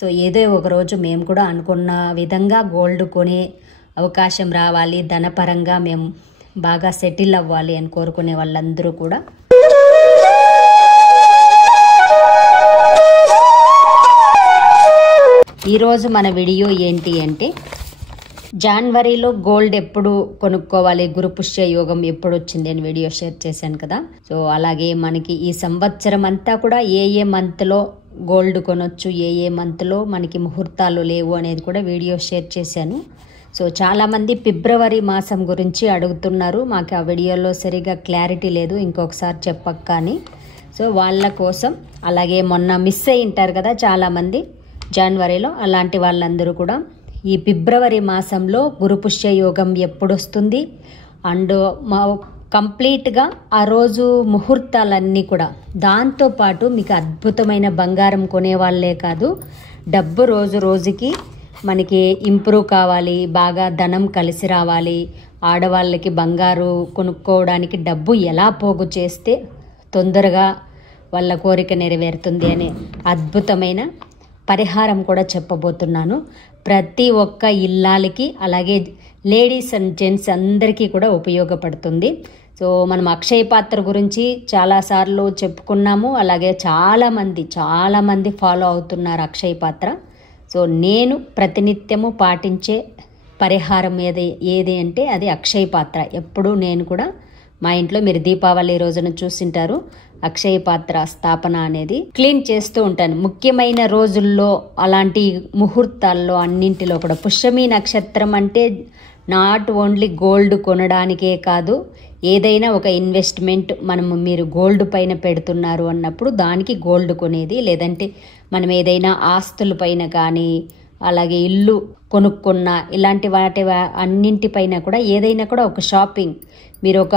So ఏదో ఒక రోజు మేము కూడా అనుకున్న విధంగా గోల్డ్ కొనే అవకాశం రావాలి, ధనపరంగా మేము బాగా సెటిల్ అవ్వాలి అని కోరుకునే వాళ్ళందరూ కూడా ఈరోజు మన వీడియో ఏంటి అంటే జనవరిలో గోల్డ్ ఎప్పుడు కొనుక్కోవాలి, గురుపుష్య యోగం ఎప్పుడు వచ్చింది అని వీడియో షేర్ చేశాను కదా. సో అలాగే మనకి ఈ సంవత్సరం అంతా కూడా ఏ మంత్లో గోల్డ్ కొనొచ్చు, ఏ మంత్లో మనకి ముహూర్తాలు లేవు అనేది కూడా వీడియో షేర్ చేశాను. సో చాలామంది ఫిబ్రవరి మాసం గురించి అడుగుతున్నారు, మాకు ఆ వీడియోలో సరిగా క్లారిటీ లేదు, ఇంకొకసారి చెప్పక్క అని. సో వాళ్ళ కోసం, అలాగే మొన్న మిస్ అయి ఉంటారు కదా చాలామంది జనవరిలో, అలాంటి వాళ్ళందరూ కూడా ఈ ఫిబ్రవరి మాసంలో గురుపుష్య యోగం ఎప్పుడు వస్తుంది అండ్ కంప్లీట్గా ఆ రోజు ముహూర్తాలన్నీ కూడా, దాంతోపాటు మీకు అద్భుతమైన బంగారం కొనేవాళ్ళే కాదు, డబ్బు రోజు రోజుకి మనకి ఇంప్రూవ్ కావాలి, బాగా ధనం కలిసి రావాలి, ఆడవాళ్ళకి బంగారు కొనుక్కోవడానికి డబ్బు ఎలా పోగు చేస్తే తొందరగా వాళ్ళ కోరిక నెరవేరుతుంది అనే అద్భుతమైన పరిహారం కూడా చెప్పబోతున్నాను. ప్రతి ఒక్క ఇల్లాలకి, అలాగే లేడీస్ అండ్ జెంట్స్ అందరికీ కూడా ఉపయోగపడుతుంది. సో మనం అక్షయ పాత్ర గురించి చాలాసార్లు చెప్పుకున్నాము, అలాగే చాలామంది ఫాలో అవుతున్నారు అక్షయ పాత్ర. సో నేను ప్రతినిత్యము పాటించే పరిహారం ఏది అంటే అది అక్షయ పాత్ర. ఎప్పుడు నేను కూడా మా ఇంట్లో, మీరు దీపావళి రోజున చూసింటారు, అక్షయ పాత్ర స్థాపన అనేది క్లీన్ చేస్తూ ఉంటాను. ముఖ్యమైన రోజుల్లో, అలాంటి ముహూర్తాల్లో అన్నింటిలో కూడా పుష్యమి నక్షత్రం అంటే నాట్ ఓన్లీ గోల్డ్ కొనడానికే కాదు, ఏదైనా ఒక ఇన్వెస్ట్మెంట్ మీరు గోల్డ్ పైన పెడుతున్నారు అన్నప్పుడు దానికి గోల్డ్ కొనేది, లేదంటే మనం ఏదైనా ఆస్తుల పైన కానీ, అలాగే ఇల్లు కొనుక్కున్న ఇలాంటి వాటి అన్నింటిపైన కూడా ఏదైనా కూడా ఒక షాపింగ్, మీరు ఒక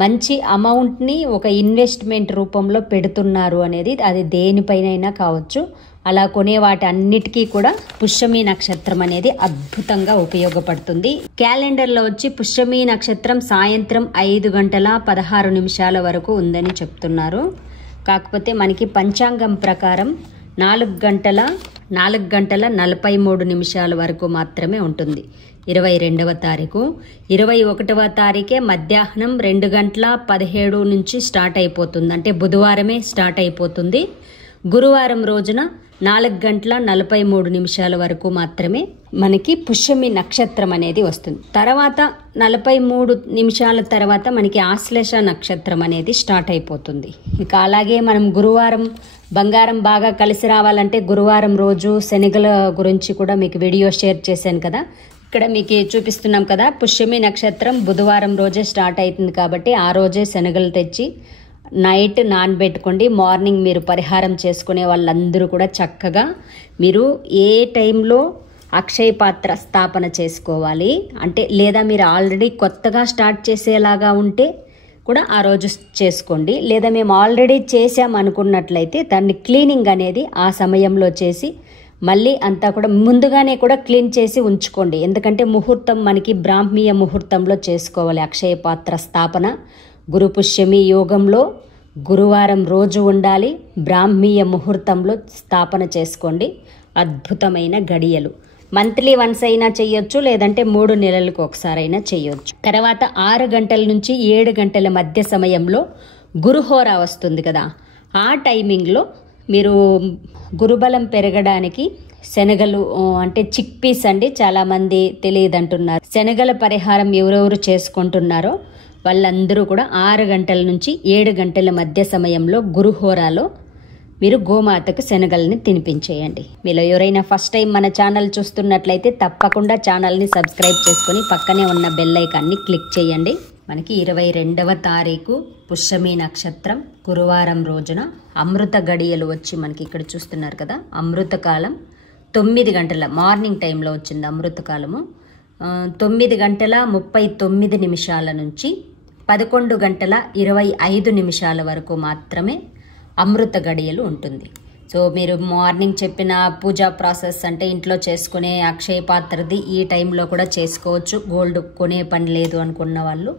మంచి అమౌంట్ని ఒక ఇన్వెస్ట్మెంట్ రూపంలో పెడుతున్నారు అనేది, అది దేనిపైనైనా కావచ్చు, అలా కొనే వాటి అన్నిటికీ కూడా పుష్యమి నక్షత్రం అనేది అద్భుతంగా ఉపయోగపడుతుంది. క్యాలెండర్లో వచ్చి పుష్యమి నక్షత్రం సాయంత్రం 5:16 వరకు ఉందని చెప్తున్నారు. కాకపోతే మనకి పంచాంగం ప్రకారం 4:43 వరకు మాత్రమే ఉంటుంది. 22వ తారీఖు, 21వ తారీఖే మధ్యాహ్నం 2:17 నుంచి స్టార్ట్ అయిపోతుంది, అంటే బుధవారమే స్టార్ట్ అయిపోతుంది. గురువారం రోజున 4:43 వరకు మాత్రమే మనకి పుష్యమి నక్షత్రం అనేది వస్తుంది. తర్వాత 43 నిమిషాల తర్వాత మనకి ఆశ్లేష నక్షత్రం అనేది స్టార్ట్ అయిపోతుంది. ఇక అలాగే మనం గురువారం బంగారం బాగా కలిసి రావాలంటే గురువారం రోజు శనగల గురించి కూడా మీకు వీడియో షేర్ చేశాను కదా. ఇక్కడ మీకు చూపిస్తున్నాం కదా, పుష్యమి నక్షత్రం బుధవారం రోజే స్టార్ట్ అవుతుంది కాబట్టి ఆ రోజే శనగలు తెచ్చి నైట్ నానబెట్టుకోండి. మార్నింగ్ మీరు పరిహారం చేసుకునే వాళ్ళందరూ కూడా చక్కగా మీరు ఏ టైంలో అక్షయ పాత్ర స్థాపన చేసుకోవాలి అంటే, లేదా మీరు ఆల్రెడీ కొత్తగా స్టార్ట్ చేసేలాగా ఉంటే కూడా ఆ రోజు చేసుకోండి, లేదా మేము ఆల్రెడీ చేసామనుకున్నట్లయితే దాన్ని క్లీనింగ్ అనేది ఆ సమయంలో చేసి మళ్ళీ అంతా కూడా ముందుగానే కూడా క్లీన్ చేసి ఉంచుకోండి. ఎందుకంటే ముహూర్తం మనకి బ్రాహ్మీయ ముహూర్తంలో చేసుకోవాలి అక్షయ పాత్ర స్థాపన. గురుపుష్యమి యోగంలో గురువారం రోజు ఉండాలి, బ్రాహ్మీయ ముహూర్తంలో స్థాపన చేసుకోండి. అద్భుతమైన గడియలు. మంత్లీ వన్స్ అయినా చేయొచ్చు, లేదంటే 3 నెలలకు ఒకసారైనా చేయొచ్చు. తర్వాత 6 గంటల నుంచి 7 గంటల మధ్య సమయంలో గురుహోరా వస్తుంది కదా, ఆ టైమింగ్లో మీరు గురుబలం పెరగడానికి శనగలు అంటే చిక్ పీస్ అండి, చాలామంది తెలియదు అంటున్నారు. శనగల పరిహారం ఎవరెవరు చేసుకుంటున్నారో వాళ్ళందరూ కూడా 6 గంటల నుంచి 7 గంటల మధ్య సమయంలో గురుహోరాలో మీరు గోమాతకు శనగల్ని తినిపించేయండి. మీలో ఎవరైనా ఫస్ట్ టైం మన ఛానల్ చూస్తున్నట్లయితే తప్పకుండా ఛానల్ని సబ్స్క్రైబ్ చేసుకొని పక్కనే ఉన్న బెల్ ఐకాన్ని క్లిక్ చేయండి. మనకి 22వ తారీఖు పుష్యమి నక్షత్రం గురువారం రోజున అమృత గడియలు వచ్చి మనకి ఇక్కడ చూస్తున్నారు కదా, అమృతకాలం 9 గంటల మార్నింగ్ టైంలో వచ్చింది అమృతకాలము. 9:39 నుంచి 11:25 వరకు మాత్రమే అమృత గడియలు ఉంటుంది. సో మీరు మార్నింగ్ చెప్పిన పూజా ప్రాసెస్ అంటే ఇంట్లో చేసుకునే అక్షయ పాత్రది ఈ టైంలో కూడా చేసుకోవచ్చు, గోల్డ్ కొనే పని లేదు అనుకున్న వాళ్ళు.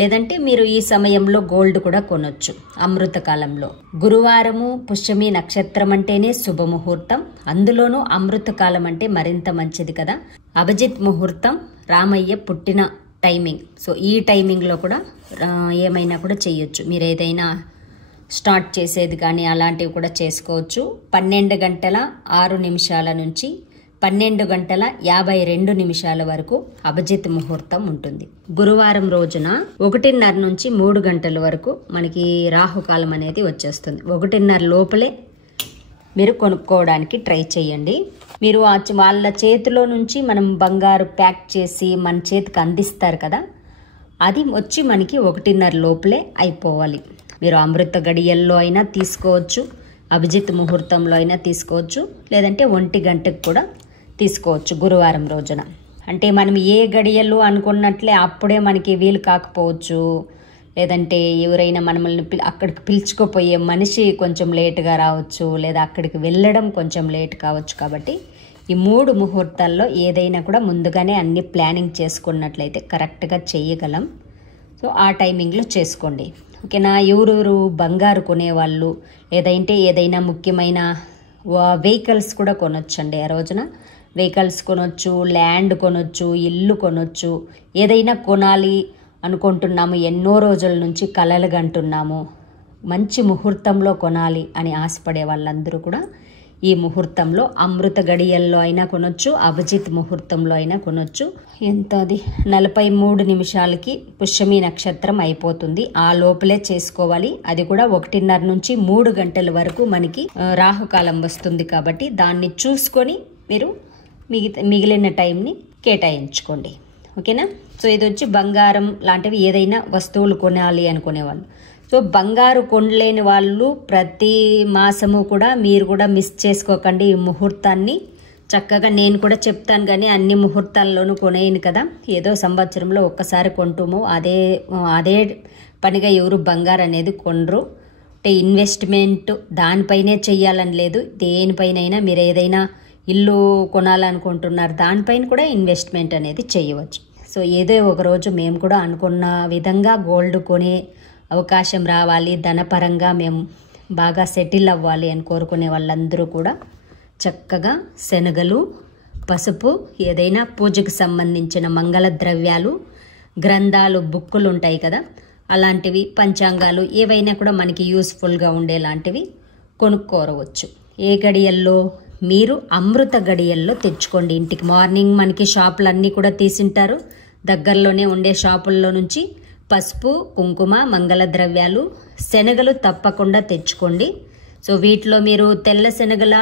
లేదంటే మీరు ఈ సమయంలో గోల్డ్ కూడా కొనొచ్చు అమృత కాలంలో. గురువారము పుష్యమి నక్షత్రం అంటేనే శుభముహూర్తం, అందులోనూ అమృత కాలం అంటే మరింత మంచిది కదా. అభిజిత్ ముహూర్తం రామయ్య పుట్టిన టైమింగ్. సో ఈ టైమింగ్లో కూడా ఏమైనా కూడా చేయొచ్చు. మీరు ఏదైనా స్టార్ట్ చేసేది కానీ అలాంటివి కూడా చేసుకోవచ్చు. 12:06 నుంచి 12:52 వరకు అభిజిత్ ముహూర్తం ఉంటుంది. గురువారం రోజున 1:30 నుంచి 3 గంటల వరకు మనకి రాహుకాలం అనేది వచ్చేస్తుంది. 1:30 లోపలే మీరు కొనుక్కోవడానికి ట్రై చేయండి. మీరు వాళ్ళ చేతిలో నుంచి మనం బంగారు ప్యాక్ చేసి మన చేతికి అందిస్తారు కదా, అది వచ్చి మనకి 1:30 లోపలే అయిపోవాలి. మీరు అమృత గడియల్లో అయినా తీసుకోవచ్చు, అభిజిత్ ముహూర్తంలో అయినా తీసుకోవచ్చు, లేదంటే 1 గంటకు కూడా తీసుకోవచ్చు గురువారం రోజున. అంటే మనం ఏ గడియలు అనుకున్నట్లే అప్పుడే మనకి వీలు కాకపోవచ్చు, లేదంటే ఎవరైనా మనల్ని అక్కడికి పిలుచుకుపోయే మనిషి కొంచెం లేటుగా రావచ్చు, లేదా అక్కడికి వెళ్ళడం కొంచెం లేట్ కావచ్చు. కాబట్టి ఈ 3 ముహూర్తాల్లో ఏదైనా కూడా ముందుగానే అన్ని ప్లానింగ్ చేసుకున్నట్లయితే కరెక్ట్గా చేయగలం. సో ఆ టైమింగ్లో చేసుకోండి, ఓకేనా. ఎవరెవరు బంగారు కొనేవాళ్ళు, లేదంటే ఏదైనా ముఖ్యమైన వెహికల్స్ కూడా కొనొచ్చండి ఆ రోజున. వెహికల్స్ కొనొచ్చు, ల్యాండ్ కొనొచ్చు, ఇల్లు కొనొచ్చు. ఏదైనా కొనాలి అనుకుంటున్నాము, ఎన్నో రోజుల నుంచి కలలు కంటున్నాము, మంచి ముహూర్తంలో కొనాలి అని ఆశపడే వాళ్ళందరూ కూడా ఈ ముహూర్తంలో అమృత గడియల్లో అయినా కొనొచ్చు, అభిజిత్ ముహూర్తంలో అయినా కొనొచ్చు. ఎంత అది 43 నిమిషాలకి పుష్యమి నక్షత్రం అయిపోతుంది. ఆ లోపలే చేసుకోవాలి. అది కూడా 1:30 నుంచి 3 గంటల వరకు మనకి రాహుకాలం వస్తుంది. కాబట్టి దాన్ని చూసుకొని మీరు మిగిలిన టైంని కేటాయించుకోండి, ఓకేనా. సో ఇది వచ్చి బంగారం లాంటివి ఏదైనా వస్తువులు కొనాలి అనుకునేవాళ్ళు. సో బంగారు కొనలేని వాళ్ళు ప్రతి మాసము కూడా మీరు కూడా మిస్ చేసుకోకండి ఈ ముహూర్తాన్ని. చక్కగా నేను కూడా చెప్తాను కానీ అన్ని ముహూర్తాల్లోనూ కొనేయను కదా, ఏదో సంవత్సరంలో ఒక్కసారి కొంటాము. అదే పనిగా ఎవరు బంగారు అనేది కొనరు. అంటే ఇన్వెస్ట్మెంట్ దానిపైనే చెయ్యాలని లేదు, దేనిపైనైనా మీరు ఏదైనా ఇల్లు కొనాలనుకుంటున్నారు దానిపైన కూడా ఇన్వెస్ట్మెంట్ అనేది చేయవచ్చు. సో ఏదో ఒకరోజు మేము కూడా అనుకున్న విధంగా గోల్డ్ కొనే అవకాశం రావాలి, ధనపరంగా మేము బాగా సెటిల్ అవ్వాలి అని కోరుకునే వాళ్ళందరూ కూడా చక్కగా శనగలు, పసుపు, ఏదైనా పూజకు సంబంధించిన మంగళ ద్రవ్యాలు, గ్రంథాలు, బుక్కులు ఉంటాయి కదా, అలాంటివి పంచాంగాలు ఏవైనా కూడా మనకి యూస్ఫుల్గా ఉండేలాంటివి కొనుక్కోవచ్చు. ఏ గడియల్లో మీరు అమృత గడియల్లో తెచ్చుకోండి ఇంటికి. మార్నింగ్ మనకి షాపులన్నీ కూడా తీసింటారు, దగ్గరలోనే ఉండే షాపుల్లో నుంచి పసుపు, కుంకుమ, మంగళ ద్రవ్యాలు, శనగలు తప్పకుండా తెచ్చుకోండి. సో వీటిలో మీరు తెల్ల శనగల,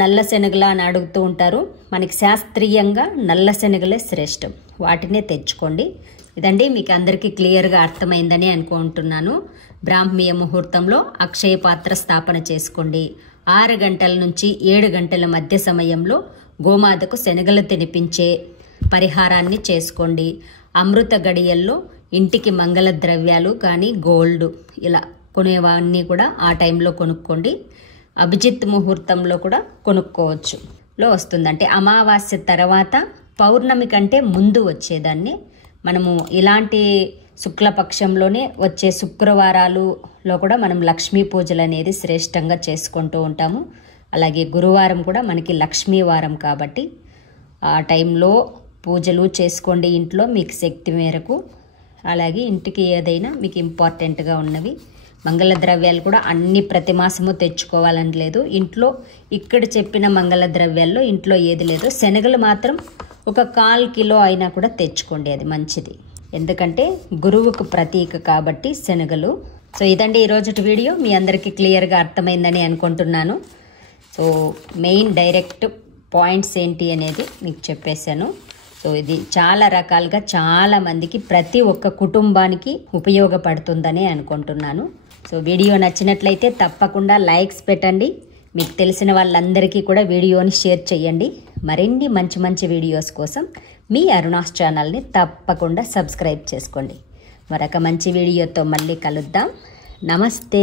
నల్ల శనగల అని అడుగుతూ ఉంటారు. మనకి శాస్త్రీయంగా నల్ల శనగలే శ్రేష్టం, వాటినే తెచ్చుకోండి. ఇదండి, మీకు అందరికీ క్లియర్గా అర్థమైందని అనుకుంటున్నాను. బ్రాహ్మీయ ముహూర్తంలో అక్షయ పాత్ర స్థాపన చేసుకోండి. 6 గంటల నుంచి 7 గంటల మధ్య సమయంలో గోమాతకు శనగలు తినిపించే పరిహారాన్ని చేసుకోండి. అమృత గడియల్లో ఇంటికి మంగళ ద్రవ్యాలు కానీ గోల్డ్ ఇలా కొనేవాన్ని కూడా ఆ టైంలో కొనుక్కోండి. అభిజిత్ ముహూర్తంలో కూడా కొనుక్కోవచ్చు వస్తుంది. అంటే అమావాస్య తర్వాత పౌర్ణమి కంటే ముందు వచ్చేదాన్ని మనము ఇలాంటి శుక్లపక్షంలోనే వచ్చే శుక్రవారాలలో కూడా మనం లక్ష్మీ పూజలు అనేది శ్రేష్టంగా చేసుకుంటూ ఉంటాము. అలాగే గురువారం కూడా మనకి లక్ష్మీ వారం కాబట్టి ఆ టైంలో పూజలు చేసుకోండి ఇంట్లో మీకు శక్తి మేరకు. అలాగే ఇంటికి ఏదైనా మీకు ఇంపార్టెంట్గా ఉన్నవి మంగళ ద్రవ్యాలు కూడా అన్ని ప్రతి మాసము తెచ్చుకోవాలని లేదు. ఇంట్లో ఇక్కడ చెప్పిన మంగళ ద్రవ్యాల్లో ఇంట్లో ఏది లేదు, శనగలు మాత్రం ఒక 1/4 కిలో అయినా కూడా తెచ్చుకోండి, అది మంచిది. ఎందుకంటే గురువుకు ప్రతీక కాబట్టి శనగలు. సో ఇదండి ఈరోజు వీడియో, మీ అందరికీ క్లియర్గా అర్థమైందని అనుకుంటున్నాను. సో మెయిన్ డైరెక్ట్ పాయింట్స్ ఏంటి అనేది మీకు చెప్పేశాను. సో ఇది చాలా రకాలుగా చాలా మందికి ప్రతి ఒక్క కుటుంబానికి ఉపయోగపడుతుందని అనుకుంటున్నాను. సో వీడియో నచ్చినట్లయితే తప్పకుండా లైక్స్ పెట్టండి. మీకు తెలిసిన వాళ్ళందరికీ కూడా వీడియోని షేర్ చేయండి. మరిన్ని మంచి మంచి వీడియోస్ కోసం మీ అరుణాస్ ఛానల్ని తప్పకుండా సబ్స్క్రైబ్ చేసుకోండి. మరొక మంచి వీడియోతో మళ్ళీ కలుద్దాం. నమస్తే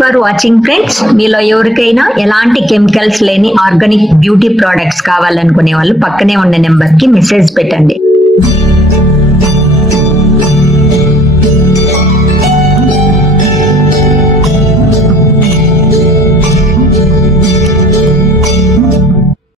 ఫర్ వాచింగ్ ఫ్రెండ్స్. మీలో ఎవరికైనా ఎలాంటి కెమికల్స్ లేని ఆర్గానిక్ బ్యూటీ ప్రోడక్ట్స్ కావాలనుకునే వాళ్ళు పక్కనే ఉన్న నెంబర్కి మెసేజ్ పెట్టండి.